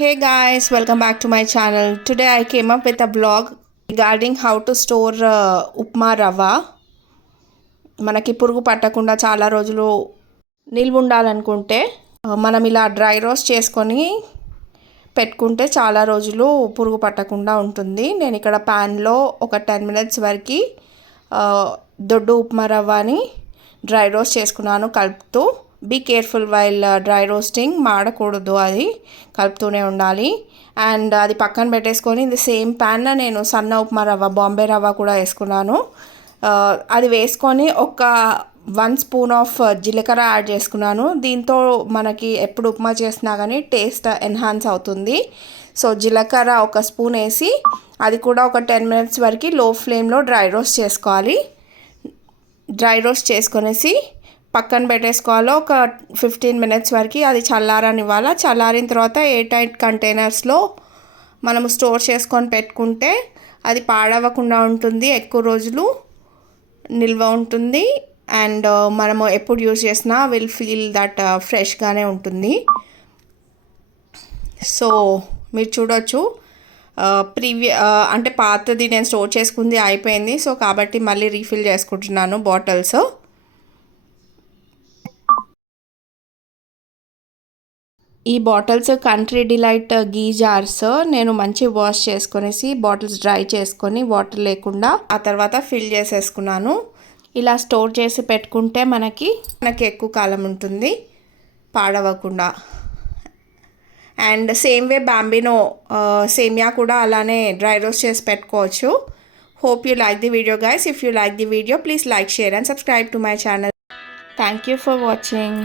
Hey guys, welcome back to my channel. Today I came up with a blog regarding how to store uh, upma రవ్వ మనకి పురుగు పట్టకుండా చాలా రోజులు నిల్వ ఉండాలనుకుంటే uh, మనం ఇలా డ్రై రోస్ట్ చేసుకొని పెట్టుకుంటే చాలా రోజులు పురుగు పట్టకుండా ఉంటుంది. నేను ఇక్కడ ప్యాన్లో ఒక టెన్ మినిట్స్ వరకు uh, దొడ్డు ఉప్మా రవ్వని డ్రై రోస్ట్ చేసుకున్నాను కలుపుతూ. Be careful while dry roasting మాడకూడదు అది. కలుపుతూనే ఉండాలి. అండ్ అది పక్కన పెట్టేసుకొని ఇది సేమ్ ప్యాన్లో నేను సన్న ఉప్మా రవ్వ బాంబే రవ్వ కూడా వేసుకున్నాను. Uh, అది వేసుకొని ఒక వన్ స్పూన్ ఆఫ్ జీలకర్ర యాడ్ చేసుకున్నాను. దీంతో మనకి ఎప్పుడు ఉప్మా చేసినా కానీ టేస్ట్ ఎన్హాన్స్ అవుతుంది. సో జీలకర్ర ఒక స్పూన్ వేసి అది కూడా ఒక టెన్ మినిట్స్ వరకు లో ఫ్లేమ్లో డ్రై రోస్ట్ చేసుకోవాలి. డ్రై రోస్ట్ చేసుకొనేసి పక్కన పెట్టేసుకోవాలి ఒక ఫిఫ్టీన్ మినిట్స్ వరకు అది చల్లారనివ్వాలా? చల్లారిన తర్వాత ఏ టైట్ కంటైనర్స్లో మనము స్టోర్ చేసుకొని పెట్టుకుంటే అది పాడవకుండా ఉంటుంది ఎక్కువ రోజులు నిల్వ ఉంటుంది. అండ్ uh, మనము ఎప్పుడు యూజ్ చేసినా విల్ ఫీల్ దట్ uh, ఫ్రెష్గానే ఉంటుంది. సో మీరు చూడొచ్చు. ప్రీవియ అంటే పాతది నేను స్టోర్ చేసుకుంది అయిపోయింది. సో కాబట్టి మళ్ళీ రీఫిల్ చేసుకుంటున్నాను బాటిల్స్. ఈ bottles country delight ghee jars నేను మంచి వాష్ చేసుకునేసి బాటిల్స్ డ్రై చేసుకొని వాటర్ లేకుండా ఆ తర్వాత ఫిల్ చేసేసుకున్నాను. ఇలా స్టోర్ చేసి పెట్టుకుంటే మనకి మనకి ఎక్కువ కాలం ఉంటుంది పాడవకుండా. అండ్ సేమ్ వే బాంబినో సేమియా కూడా అలానే డ్రై రోస్ట్ చేసి పెట్టుకోవచ్చు. Hope you like the video guys if you like the video please like share and subscribe to my channel thank you for watching